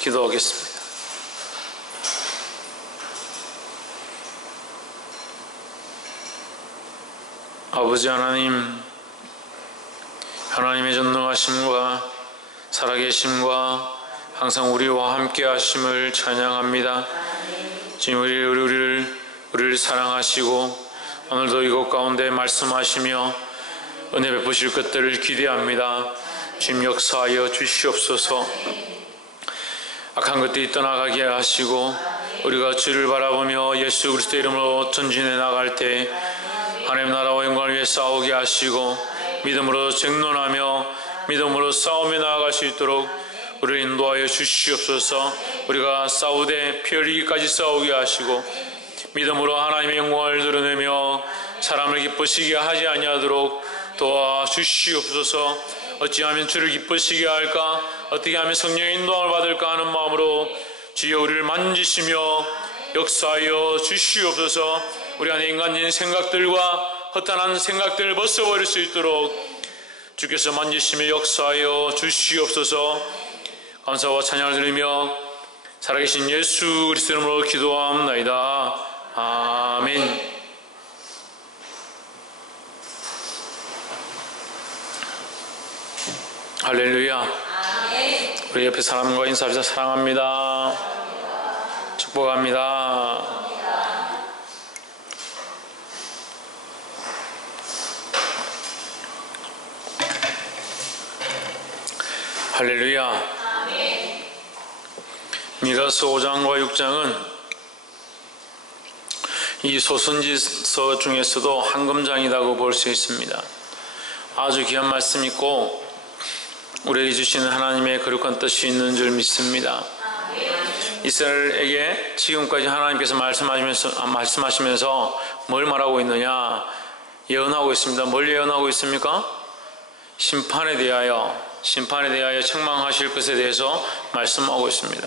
기도하겠습니다. 아버지 하나님, 하나님의 전능하심과 살아계심과 항상 우리와 함께 하심을 찬양합니다. 지금 우리를 사랑하시고 오늘도 이곳 가운데 말씀하시며 은혜 베푸실 것들을 기대합니다. 지금 역사하여 주시옵소서. 악한 것들이 떠나가게 하시고 우리가 주를 바라보며 예수 그리스도 이름으로 전진해 나갈 때 하나님 나라와 영광을 위해 싸우게 하시고 믿음으로 쟁론하며 믿음으로 싸우며 나아갈 수 있도록 우리를 인도하여 주시옵소서. 우리가 싸우되 피 흘리기까지 싸우게 하시고 믿음으로 하나님의 영광을 드러내며 사람을 기쁘시게 하지 아니하도록 도와주시옵소서. 어찌하면 주를 기쁘시게 할까, 어떻게 하면 성령의 인도함을 받을까 하는 마음으로 주여 우리를 만지시며 역사하여 주시옵소서. 우리 안에 인간적인 생각들과 허탄한 생각들을 벗어버릴 수 있도록 주께서 만지시며 역사하여 주시옵소서. 감사와 찬양을 드리며 살아계신 예수 그리스도 이름으로 기도합나이다. 아멘. 할렐루야. 우리 옆에 사람과 인사합시다. 사랑합니다. 축복합니다. 할렐루야. 미가서 5장과 6장은 이 소선지서 중에서도 한 금장이라고 볼 수 있습니다. 아주 귀한 말씀이 있고 우리에게 주시는 하나님의 거룩한 뜻이 있는 줄 믿습니다. 이스라엘에게 지금까지 하나님께서 말씀하시면서 뭘 말하고 있느냐? 예언하고 있습니다. 뭘 예언하고 있습니까? 심판에 대하여 책망하실 것에 대해서 말씀하고 있습니다.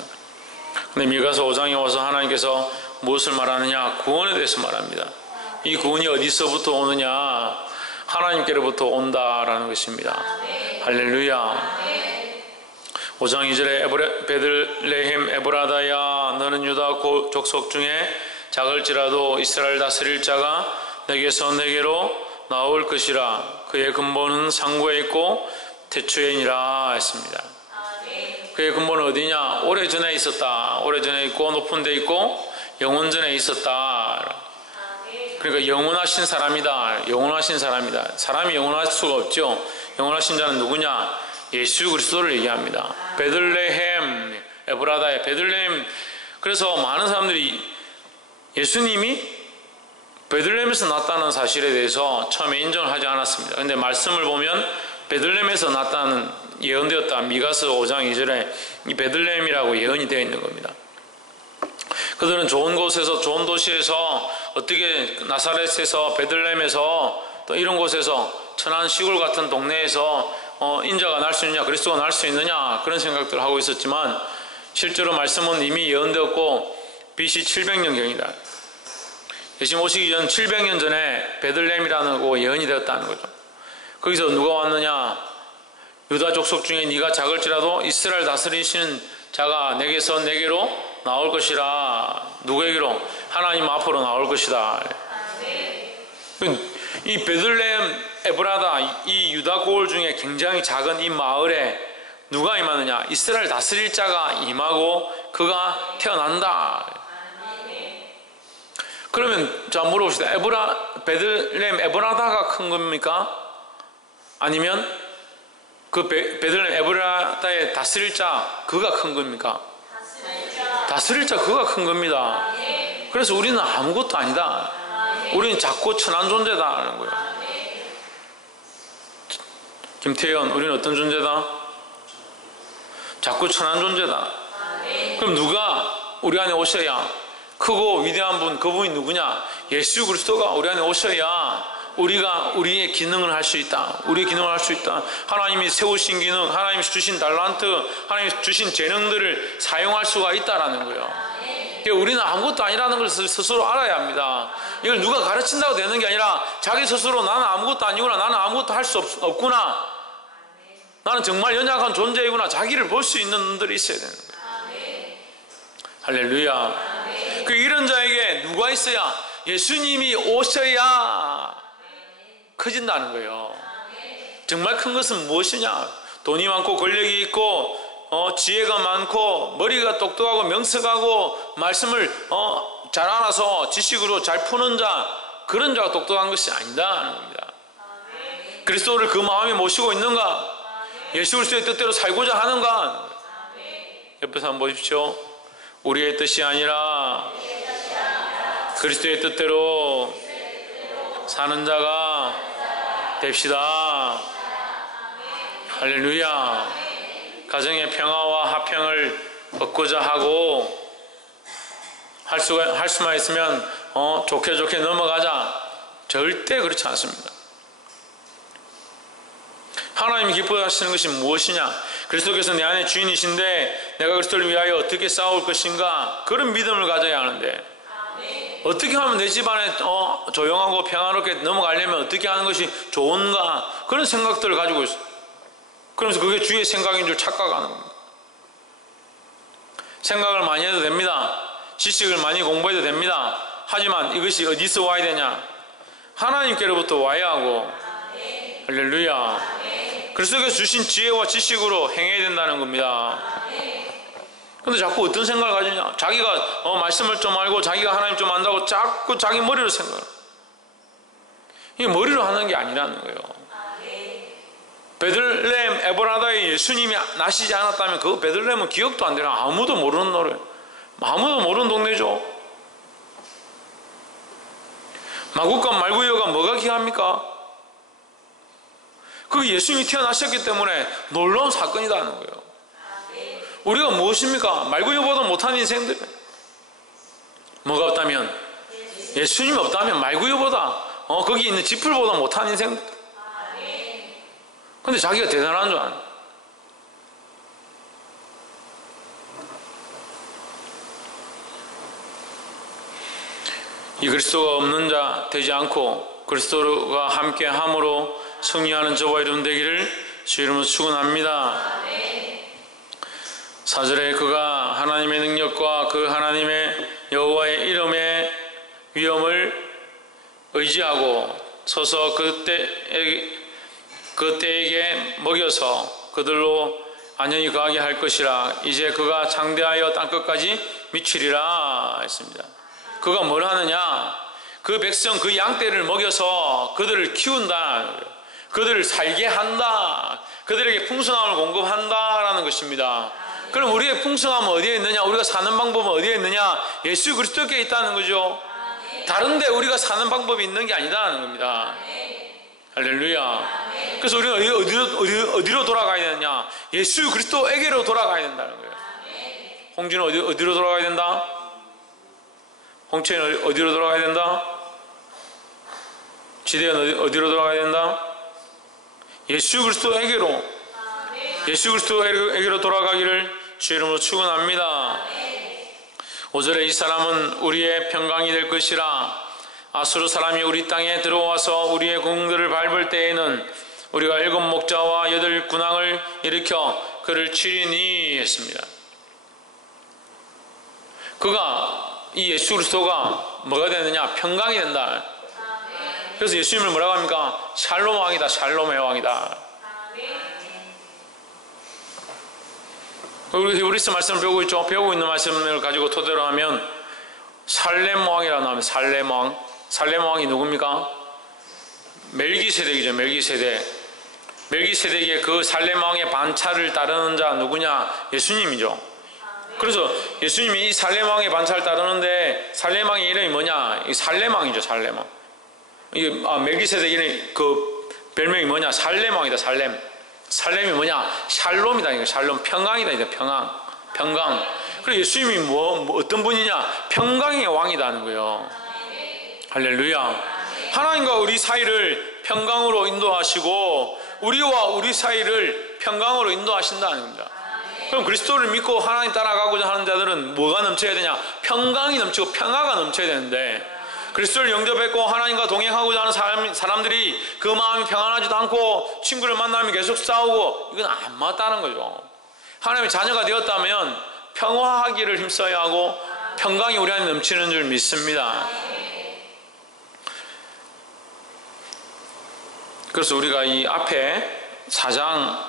근데 미가서 5장에 와서 하나님께서 무엇을 말하느냐? 구원에 대해서 말합니다. 이 구원이 어디서부터 오느냐? 하나님께로부터 온다라는 것입니다. 할렐루야. 5장 2절에 베들레헴 에브라다야, 너는 유다 족속 중에 작을지라도 이스라엘 다스릴 자가 내게서 내게로 나올 것이라. 그의 근본은 상고에 있고 태초에니라 했습니다. 그의 근본은 어디냐? 오래전에 있었다. 오래전에 있고 높은 데 있고 영원전에 있었다. 그러니까 영원하신 사람이다. 영원하신 사람이다. 사람이 영원할 수가 없죠. 영원하신 자는 누구냐? 예수 그리스도를 얘기합니다. 베들레헴 에브라다의 베들레헴. 그래서 많은 사람들이 예수님이 베들레헴에서 났다는 사실에 대해서 처음에 인정을 하지 않았습니다. 그런데 말씀을 보면 베들레헴에서 났다는 예언되었다. 미가서 5장 2절에 이 베들레헴이라고 예언이 되어 있는 겁니다. 그들은 좋은 곳에서, 좋은 도시에서, 어떻게 나사렛에서, 베들레헴에서, 또 이런 곳에서, 천한 시골 같은 동네에서 인자가 날 수 있느냐, 그리스도가 날 수 있느냐, 그런 생각들을 하고 있었지만 실제로 말씀은 이미 예언되었고 BC 700년경이다. 예수님 오시기 전 700년 전에 베들레헴이라는 곳 예언이 되었다는 거죠. 거기서 누가 왔느냐? 유다 족속 중에 네가 작을지라도 이스라엘 다스리시는 자가 내게서 내게로 나올 것이라. 누구에게로? 하나님 앞으로 나올 것이다. 이 베들레헴 에브라다, 이 유다 고을 중에 굉장히 작은 이 마을에 누가 임하느냐? 이스라엘 다스릴 자가 임하고 그가 태어난다. 그러면 자 물어봅시다. 베들레헴 에브라다가 큰 겁니까? 아니면 그 베들레헴 에브라다의 다스릴 자 그가 큰 겁니까? 다스릴 자 그가 큰 겁니다. 그래서 우리는 아무것도 아니다. 우리는 작고 천한 존재다라는 거예요. 김태현, 우리는 어떤 존재다? 작고 천한 존재다. 그럼 누가 우리 안에 오셔야, 크고 위대한 분, 그분이 누구냐? 예수 그리스도가 우리 안에 오셔야 우리가 우리의 기능을 할 수 있다. 우리의 기능을 할 수 있다. 하나님이 세우신 기능, 하나님이 주신 달란트, 하나님이 주신 재능들을 사용할 수가 있다라는 거예요. 우리는 아무것도 아니라는 걸 스스로 알아야 합니다. 이걸 누가 가르친다고 되는 게 아니라 자기 스스로 나는 아무것도 아니구나, 나는 아무것도 할 수 없구나, 나는 정말 연약한 존재이구나, 자기를 볼 수 있는 분들이 있어야 되는 거예요. 할렐루야. 그 이런 자에게 누가 있어야? 예수님이 오셔야 커진다는 거예요. 정말 큰 것은 무엇이냐? 돈이 많고 권력이 있고 지혜가 많고 머리가 똑똑하고 명석하고 말씀을 잘 알아서 지식으로 잘 푸는 자, 그런 자가 똑똑한 것이 아니다 하는 겁니다. 그리스도를 그 마음에 모시고 있는가? 예수 그리스도의 뜻대로 살고자 하는가? 옆에서 한번 보십시오. 우리의 뜻이 아니라 그리스도의 뜻대로 사는 자가 됩시다. 할렐루야. 가정의 평화와 화평을 얻고자 하고 할 수만 있으면 좋게 넘어가자. 절대 그렇지 않습니다. 하나님이 기뻐하시는 것이 무엇이냐? 그리스도께서 내 안에 주인이신데 내가 그리스도를 위하여 어떻게 싸울 것인가? 그런 믿음을 가져야 하는데 어떻게 하면 내 집안에 조용하고 평화롭게 넘어가려면 어떻게 하는 것이 좋은가? 그런 생각들을 가지고 있어요. 그러면서 그게 주의 생각인 줄 착각하는 겁니다. 생각을 많이 해도 됩니다. 지식을 많이 공부해도 됩니다. 하지만 이것이 어디서 와야 되냐? 하나님께로부터 와야 하고, 할렐루야. 그리스도께서 주신 지혜와 지식으로 행해야 된다는 겁니다. 근데 자꾸 어떤 생각을 가지냐? 자기가 말씀을 좀 알고 자기가 하나님 좀 안다고 자꾸 자기 머리로 생각을. 이게 머리로 하는 게 아니라는 거예요. 베들레헴 에브라다에 예수님이 나시지 않았다면 그 베들레헴은 기억도 안 되나? 아무도 모르는 노래, 아무도 모르는 동네죠. 마국간 말구여가 뭐가 귀합니까? 그게 예수님이 태어나셨기 때문에 놀라운 사건이라는 거예요. 우리가 무엇입니까? 말구여보다 못한 인생들. 뭐가 없다면? 예수님이 없다면 말구여보다 거기 있는 지풀보다 못한 인생들. 근데 자기가 대단한 줄 아는. 이 그리스도가 없는 자 되지 않고 그리스도가 함께 함으로 승리하는 저와 여러분 되기를 주 이름으로 축원합니다. 4절에 그가 하나님의 능력과 그 하나님의 여호와의 이름의 위엄을 의지하고 서서 그때에게 먹여서 그들로 안전히 거하게 할 것이라. 이제 그가 장대하여 땅끝까지 미치리라 했습니다. 그가 뭘 하느냐? 그 백성 그 양떼를 먹여서 그들을 키운다. 그들을 살게 한다. 그들에게 풍성함을 공급한다라는 것입니다. 그럼 우리의 풍성함은 어디에 있느냐? 우리가 사는 방법은 어디에 있느냐? 예수 그리스도께 있다는 거죠. 다른데 우리가 사는 방법이 있는 게 아니다는 겁니다. 할렐루야. 그래서 우리는 어디로 돌아가야 되느냐? 예수 그리스도에게로 돌아가야 된다는 거예요. 홍진은 어디로 돌아가야 된다? 홍채는 어디로 돌아가야 된다? 지대는 어디로 돌아가야 된다? 예수 그리스도에게로, 예수 그리스도에게로 돌아가기를 주 이름으로 축원합니다. 5절에 이 사람은 우리의 평강이 될 것이라. 아수르 사람이 우리 땅에 들어와서 우리의 궁들을 밟을 때에는 우리가 7 목자와 8 군왕을 일으켜 그를 치리니 했습니다. 이 예수 그리스도가 뭐가 되느냐? 평강이 된다. 그래서 예수님을 뭐라고 합니까? 샬롬 왕이다. 샬롬의 왕이다. 우리 히브리서 말씀을 배우고 있죠. 배우고 있는 말씀을 가지고 토대로 하면 살렘 왕이라고 하면 살렘 왕. 살렘 왕이 누굽니까? 멜기세덱이죠. 멜기세덱의 그 살렘 왕의 반차를 따르는 자 누구냐? 예수님이죠. 그래서 예수님이 이 살렘 왕의 반차를 따르는데 살렘 왕의 이름이 뭐냐? 이 살렘 왕이죠. 살렘 왕. 멜기세덱의 그 별명이 뭐냐? 살렘 왕이다. 살렘이 뭐냐? 샬롬이다. 샬롬, 평강이다. 평강. 그리고 예수님이 어떤 분이냐? 평강의 왕이다는 거예요. 할렐루야. 하나님과 우리 사이를 평강으로 인도하시고 우리와 우리 사이를 평강으로 인도하신다는 겁니다. 그럼 그리스도를 믿고 하나님 따라가고자 하는 자들은 뭐가 넘쳐야 되냐? 평강이 넘치고 평화가 넘쳐야 되는데 그리스도를 영접했고 하나님과 동행하고자 하는 사람들이 그 마음이 평안하지도 않고 친구를 만나면 계속 싸우고 이건 안 맞다는 거죠. 하나님의 자녀가 되었다면 평화하기를 힘써야 하고 평강이 우리 안에 넘치는 줄 믿습니다. 그래서 우리가 이 앞에 4장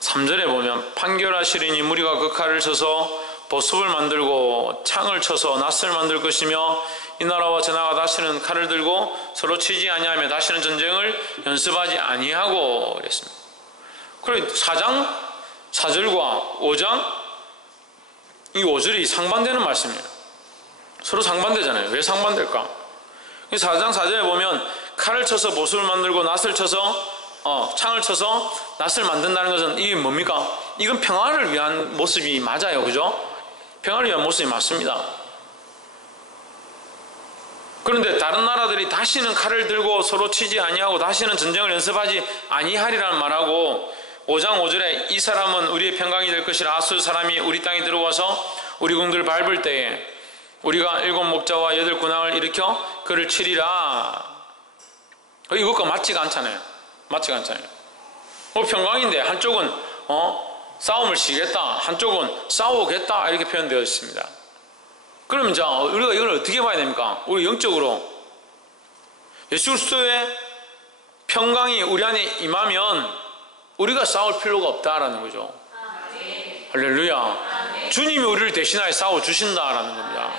3절에 보면 판결하시리니 무리가 그 칼을 쳐서 보습을 만들고 창을 쳐서 낫을 만들 것이며 이 나라와 저 나라가 다시는 칼을 들고 서로 치지 아니하며 다시는 전쟁을 연습하지 아니하고 그랬습니다. 그래 4장 4절과 5장 이 5절이 상반되는 말씀이에요. 서로 상반되잖아요. 왜 상반될까? 4장 4절에 보면 칼을 쳐서 보습을 만들고 낫을 쳐서 창을 쳐서 낫을 만든다는 것은 이게 뭡니까? 이건 평화를 위한 모습이 맞아요. 그죠? 평화를 위한 모습이 맞습니다. 그런데 다른 나라들이 다시는 칼을 들고 서로 치지 아니하고 다시는 전쟁을 연습하지 아니하리라는 말하고 5장 5절에 이 사람은 우리의 평강이 될 것이라 아수르 사람이 우리 땅에 들어와서 우리 궁들을 밟을 때에 우리가 7 목자와 8 군왕을 일으켜 그를 치리라. 이것과 맞지가 않잖아요. 맞지가 않잖아요. 평강인데 한쪽은 싸움을 시겠다, 한쪽은 싸우겠다 이렇게 표현되어 있습니다. 그러면 자 우리가 이걸 어떻게 봐야 됩니까? 우리 영적으로 예수 그리스도의 평강이 우리 안에 임하면 우리가 싸울 필요가 없다라는 거죠. 할렐루야. 주님이 우리를 대신하여 싸워주신다라는 겁니다.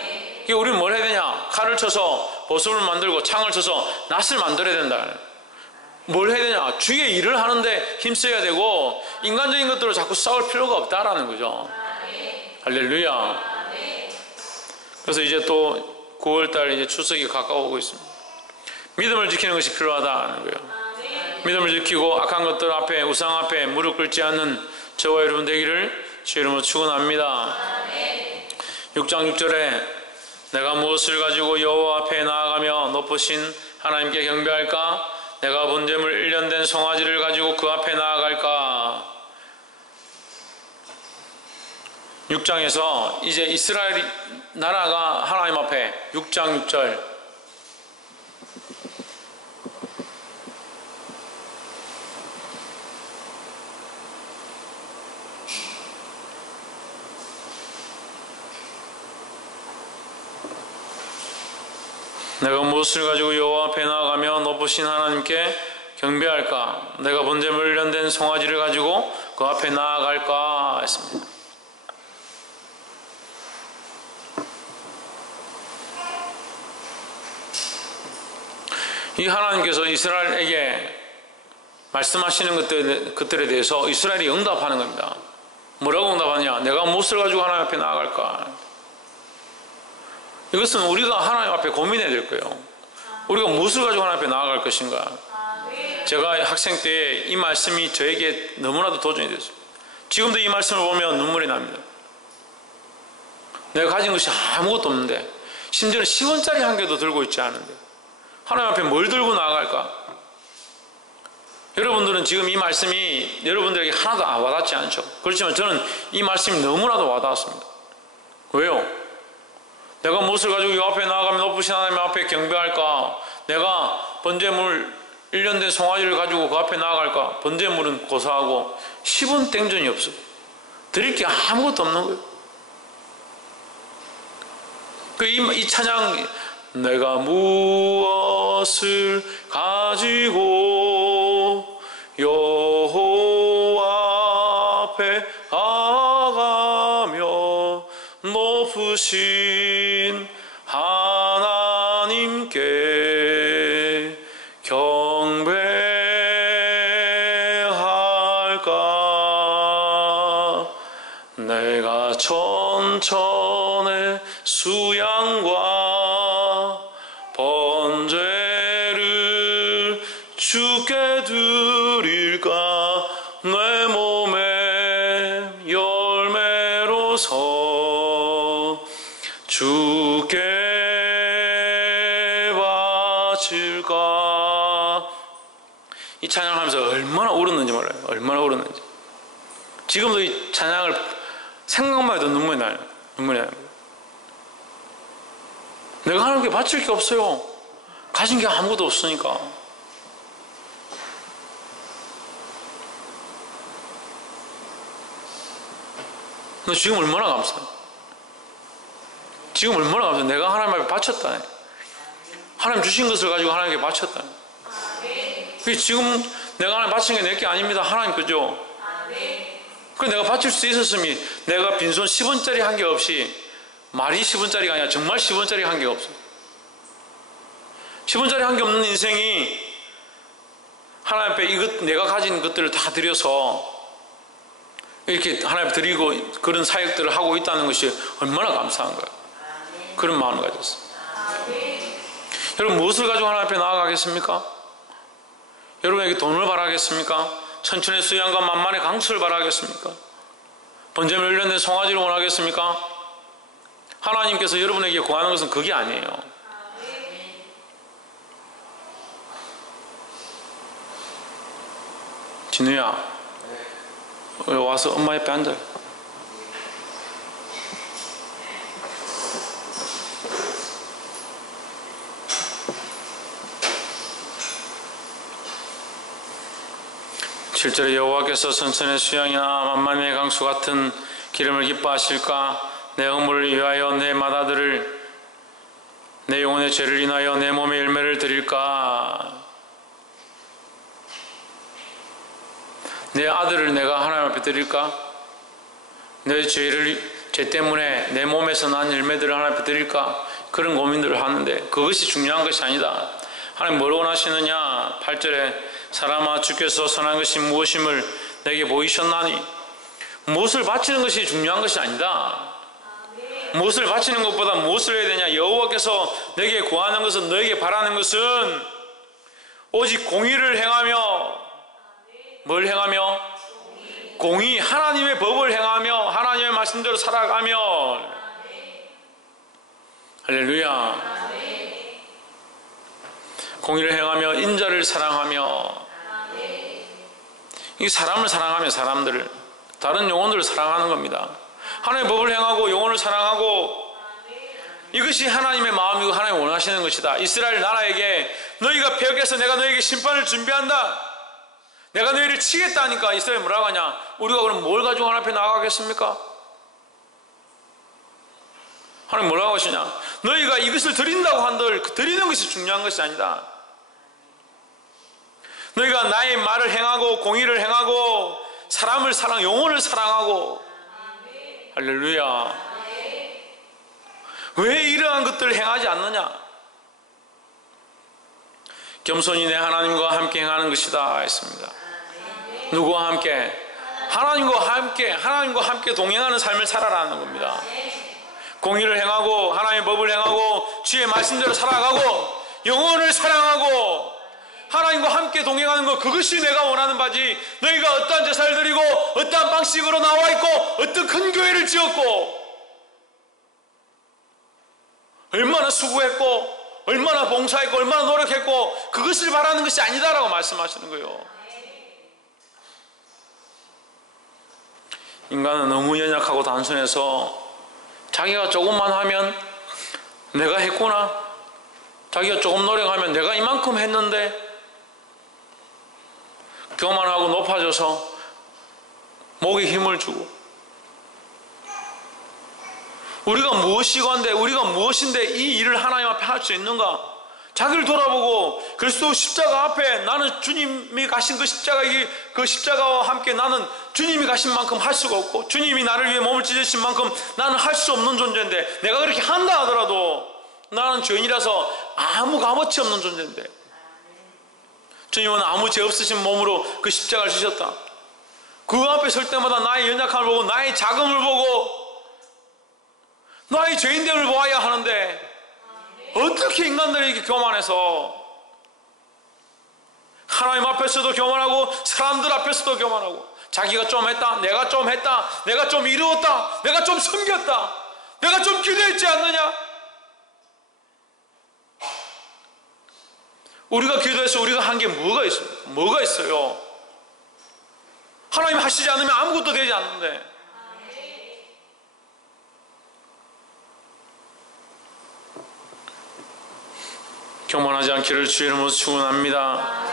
그러니까 우리는 뭘 해야 되냐? 칼을 쳐서 보습을 만들고 창을 쳐서 낫을 만들어야 된다. 뭘 해야 되냐? 주의 일을 하는데 힘써야 되고 인간적인 것들로 자꾸 싸울 필요가 없다라는 거죠. 할렐루야. 그래서 이제 또 9월달 이제 추석이 가까워오고 있습니다. 믿음을 지키는 것이 필요하다는 거예요. 믿음을 지키고 악한 것들 앞에 우상 앞에 무릎 꿇지 않는 저와 여러분 되기를 주 이름으로 축원합니다. 6장 6절에 내가 무엇을 가지고 여호와 앞에 나아가며 높으신 하나님께 경배할까? 내가 번제물 1년 된 송아지를 가지고 그 앞에 나아갈까? 6장에서 이제 이스라엘 나라가 하나님 앞에 6장 6절 내가 무엇을 가지고 여호와 앞에 나아가며 높으신 하나님께 경배할까? 내가 번제물 1년 된 송아지를 가지고 그 앞에 나아갈까? 했습니다. 이 하나님께서 이스라엘에게 말씀하시는 것들에 대해서 이스라엘이 응답하는 겁니다. 뭐라고 응답하냐? 내가 무엇을 가지고 하나님 앞에 나아갈까? 이것은 우리가 하나님 앞에 고민해야 될 거예요. 우리가 무엇을 가지고 하나님 앞에 나아갈 것인가? 제가 학생 때 이 말씀이 저에게 너무나도 도전이 됐어요. 지금도 이 말씀을 보면 눈물이 납니다. 내가 가진 것이 아무것도 없는데 심지어는 10원짜리 한 개도 들고 있지 않은데 하나님 앞에 뭘 들고 나아갈까? 여러분들은 지금 이 말씀이 여러분들에게 하나도 와닿지 않죠. 그렇지만 저는 이 말씀이 너무나도 와닿았습니다. 왜요? 내가 무엇을 가지고 이 앞에 나아가면 높으신 하나님 앞에 경배할까? 내가 번제물 1년 된 송아지를 가지고 그 앞에 나아갈까? 번제물은 고사하고 10원 땡전이 없어. 드릴 게 아무것도 없는 거예요. 이 찬양 내가 무엇을 가지고 여호와 앞에 나아가며 높으신 하나님께 경배할까? 내가 천천의 수양과 번제를 주께 드릴까? 내 몸의 열매로서 주께 바칠까? 이 찬양을 하면서 얼마나 울었는지 몰라요. 얼마나 울었는지. 지금도 이 찬양을 생각만 해도 눈물이 나요. 눈물이 나요. 내가 하나님께 바칠 게 없어요. 가진 게 아무것도 없으니까. 너 지금 얼마나 감사해. 지금 얼마나 감사해. 내가 하나님 앞에 바쳤다. 하나님 주신 것을 가지고 하나님께 바쳤다. 지금 내가 하나님 바친 게 내 게 아닙니다. 하나님 거죠. 그래서 내가 바칠 수 있었으면 내가 빈손 10원짜리 한 개 없이, 말이 10원짜리가 아니라 정말 10원짜리 한 개가 없어. 10원짜리 한 개 없는 인생이 하나님 앞에 내가 가진 것들을 다 드려서 이렇게 하나님 앞에 드리고 그런 사역들을 하고 있다는 것이 얼마나 감사한 거야. 그런 마음을 가졌어. 여러분, 무엇을 가지고 하나님 앞에 나아가겠습니까? 여러분에게 돈을 바라겠습니까? 천천의 수양과 만만의 강수를 바라겠습니까? 번제물 훈련된 송아지를 원하겠습니까? 하나님께서 여러분에게 구하는 것은 그게 아니에요. 진우야, 와서 엄마 옆에 앉아. 실제로 여호와께서 천천의 수양이나 만만의 강수 같은 기름을 기뻐하실까? 내 허물을 위하여 내 맏아들을, 내 영혼의 죄를 인하여 내 몸의 열매를 드릴까? 내 아들을 내가 하나님 앞에 드릴까? 내 죄 때문에 내 몸에서 난 열매들을 하나님 앞에 드릴까? 그런 고민들을 하는데 그것이 중요한 것이 아니다. 하나님 뭘 원하시느냐? 8절에 사람아, 주께서 선한 것이 무엇임을 내게 보이셨나니. 무엇을 바치는 것이 중요한 것이 아니다. 무엇을 바치는 것보다 무엇을 해야 되냐? 여호와께서 내게 구하는 것은, 너에게 바라는 것은 오직 공의를 행하며, 뭘 행하며? 공의, 하나님의 법을 행하며 하나님의 말씀대로 살아가며. 할렐루야. 공의를 행하며 인자를 사랑하며. 이 사람을 사랑하며, 사람들을, 다른 영혼들을 사랑하는 겁니다. 하나님의 법을 행하고 영혼을 사랑하고, 이것이 하나님의 마음이고 하나님이 원하시는 것이다. 이스라엘 나라에게 너희가 배역해서 내가 너희에게 심판을 준비한다, 내가 너희를 치겠다 하니까 이스라엘이 뭐라고 하냐? 우리가 그럼 뭘 가지고 하나님 앞에 나아가겠습니까? 하나님 뭐라고 하시냐? 너희가 이것을 드린다고 한들 드리는 것이 중요한 것이 아니다. 너희가 나의 말을 행하고 공의를 행하고 사람을 사랑, 영혼을 사랑하고. 할렐루야. 왜 이러한 것들을 행하지 않느냐? 겸손히 내 하나님과 함께 행하는 것이다 했습니다. 누구와 함께? 하나님과 함께 동행하는 삶을 살아라는 겁니다. 공의를 행하고 하나님의 법을 행하고 주의 말씀대로 살아가고 영혼을 사랑하고 하나님과 함께 동행하는 것, 그것이 내가 원하는 바지. 너희가 어떠한 제사를 드리고 어떠한 방식으로 나와 있고 어떤 큰 교회를 지었고 얼마나 수고했고 얼마나 봉사했고 얼마나 노력했고 그것을 바라는 것이 아니다라고 말씀하시는 거예요. 인간은 너무 연약하고 단순해서 자기가 조금만 하면 내가 했구나, 자기가 조금 노력하면 내가 이만큼 했는데, 교만하고 높아져서 목에 힘을 주고, 우리가 무엇이건데, 우리가 무엇인데 이 일을 하나님 앞에 할 수 있는가? 자기를 돌아보고 그리스도 십자가 앞에 나는 주님이 가신 그 십자가와 함께 나는 주님이 가신 만큼 할 수가 없고, 주님이 나를 위해 몸을 찢으신 만큼 나는 할 수 없는 존재인데, 내가 그렇게 한다 하더라도 나는 죄인이라서 아무 값어치 없는 존재인데, 주님은 아무 죄 없으신 몸으로 그 십자가를 지셨다. 그 앞에 설 때마다 나의 연약함을 보고 나의 작음을 보고 나의 죄인됨을 보아야 하는데, 어떻게 인간들이 이렇게 교만해서 하나님 앞에서도 교만하고 사람들 앞에서도 교만하고, 자기가 좀 했다, 내가 좀 했다, 내가 좀 이루었다, 내가 좀 섬겼다, 내가 좀 기도했지 않느냐? 우리가 기도해서 우리가 한 게 뭐가 있어요? 뭐가 있어요? 하나님 하시지 않으면 아무것도 되지 않는데. 교만하지 않기를 주의 이름으로 축원합니다.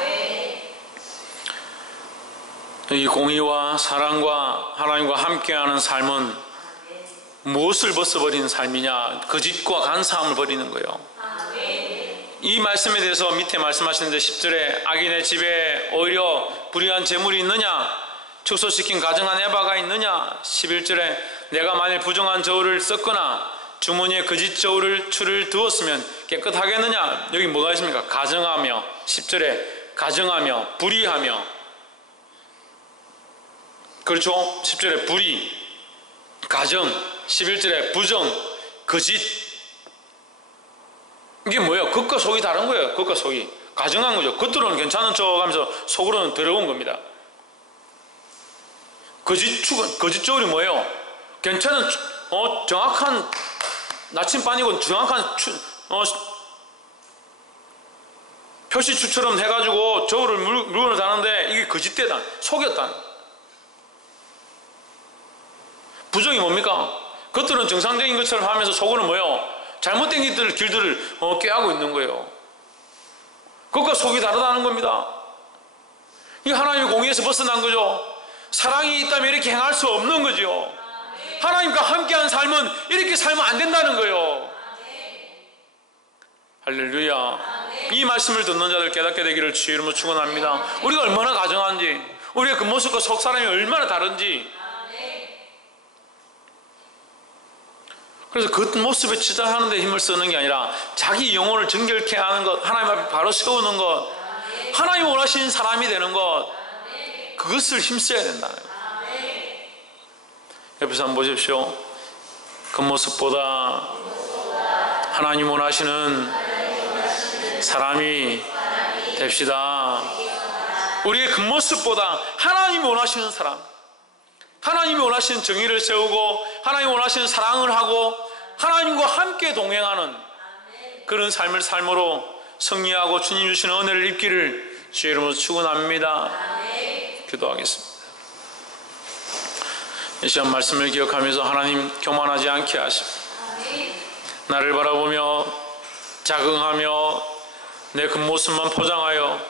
이 공의와 사랑과 하나님과 함께하는 삶은 무엇을 벗어버리는 삶이냐? 거짓과 간사함을 버리는 거예요. 이 말씀에 대해서 밑에 말씀하시는데 10절에 악인의 집에 오히려 불의한 재물이 있느냐? 축소시킨 가증한 에바가 있느냐? 11절에 내가 만일 부정한 저울을 썼거나 주머니에 거짓 저울을 두었으면 깨끗하겠느냐? 여기 뭐가 있습니까? 가증하며, 10절에 가증하며 불의하며, 그렇죠? 10절에 불의, 가증, 11절에 부정, 거짓. 이게 뭐예요? 겉과 속이 다른 거예요. 겉과 속이 가증한 거죠. 겉으로는 괜찮은 척 하면서 속으로는 더러운 겁니다. 거짓 저울이 뭐예요? 괜찮은 정확한 나침반이고 정확한 표시추처럼 해가지고 저울을 물건을 다는데 이게 거짓되다, 속였다. 부정이 뭡니까? 겉으로는 정상적인 것처럼 하면서 속으로는 뭐예요? 잘못된 길들을 꾀하고 있는 거예요. 겉과 속이 다르다는 겁니다. 이게 하나님의 공의에서 벗어난 거죠. 사랑이 있다면 이렇게 행할 수 없는 거죠. 하나님과 함께한 삶은 이렇게 살면 안 된다는 거예요. 할렐루야. 이 말씀을 듣는 자들 깨닫게 되기를 주의 이름으로 축원합니다. 우리가 얼마나 가정한지, 우리의 그 모습과 속 사람이 얼마나 다른지. 그래서 그 모습에 치장하는 데 힘을 쓰는 게 아니라 자기 영혼을 정결케 하는 것, 하나님 앞에 바로 세우는 것, 하나님 원하시는 사람이 되는 것, 그것을 힘써야 된다는 거예요. 옆에서 한번 보십시오. 겉모습보다 하나님 원하시는 사람이 됩시다. 우리의 겉모습보다 하나님 원하시는 사람, 하나님이 원하시는 정의를 세우고 하나님이 원하시는 사랑을 하고 하나님과 함께 동행하는 그런 삶을 삶으로 승리하고 주님 주시는 은혜를 입기를 주의 이름으로 축원합니다. 기도하겠습니다. 이 시간 말씀을 기억하면서 하나님 교만하지 않게 하시고 나를 바라보며 자긍하며 내 겉모습만 포장하여